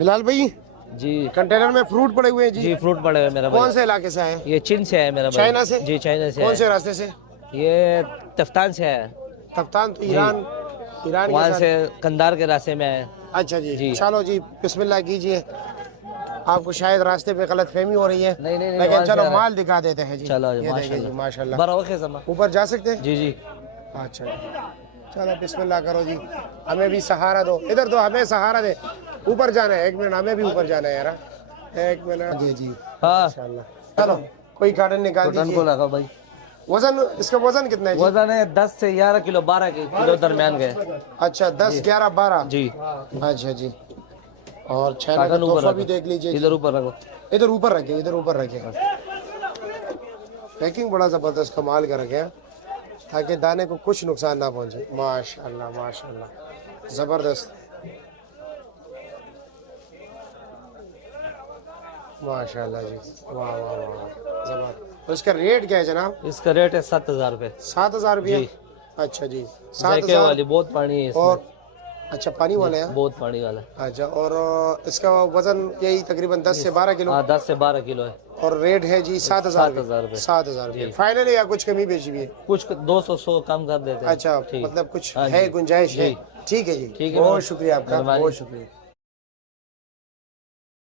बिलाल भाई जी कंटेनर में फ्रूट पड़े हुए हैं जी। जी फ्रूट पड़े हुए मेरा भाई। कौन से इलाके से आए हैं? ये चीन से है मेरा भाई। चाइना से? जी चाइना से कौन है। से रास्ते से? ये तफ्तान से है। तफ्तान तो जी। ईरान, ईरान के वहाँ साथ। से कंधार के रास्ते में है। अच्छा जी, जी। चलो जी बिस्मिल्लाह कीजिए। आपको शायद रास्ते पे गलत फहमी हो रही है, नहीं, लेकिन वहाँ से चलो आ रहा है। माल दिखा देते हैं जी। चलो ये देखिए जी माशाल्लाह माशाल्लाह। बराबर ऊपर जा सकते हैं? जी जी। अच्छा जी, चलो बिस्मिल्लाह करो जी। हमें भी सहारा दो, इधर दो, हमें सहारा दे। ऊपर जाना है, 1 मिनट, हमें भी ऊपर जाना है यार। 1 मिनट जी जी हाँ माशाल्लाह। चलो कोई कार्टन निकाल कॉटन को दीजिए। लगा भाई। वजन, इसका वजन कितना है जी? वजन है 10 से 11 किलो, 12 किलो दरमियान के। अच्छा 10, 11, 12 जी। अच्छा जी। और छैना का कार्टन ऊपर तोहफा भी रखो, देख लीजिए जी। इधर ऊपर रखो। इधर ऊपर रखे, इधर ऊपर रखे। पैकिंग बड़ा जबरदस्त कमाल कर रखे हैं, ताकि दाने को कुछ नुकसान ना पहुंचे। माशाल्लाह माशाल्लाह जबरदस्त, माशाल्लाह जी, वाह वाह वाह जबरदस्त। तो इसका रेट क्या है जनाब? इसका रेट है 7,000 रुपये। 7,000 रुपये? जी। अच्छा जी, जायके 7,000 वाली, बहुत पानी है इसमें। और अच्छा पानी वाला है? बहुत पानी वाला। अच्छा, और इसका वजन यही तकरीबन 10 से 12 किलो? हाँ 10 से 12 किलो है। और रेट है जी 7,000 रुपये। 7,000 रुपये फाइनली, या कुछ कमी बेची भी है? कुछ 200 कम कर देते हैं। अच्छा, ठीक। मतलब कुछ हाँ है जी। गुंजाइश है? जी। ठीक है जी, ठीक है, बहुत शुक्रिया आपका, मेहरबानी। बहुत शुक्रिया।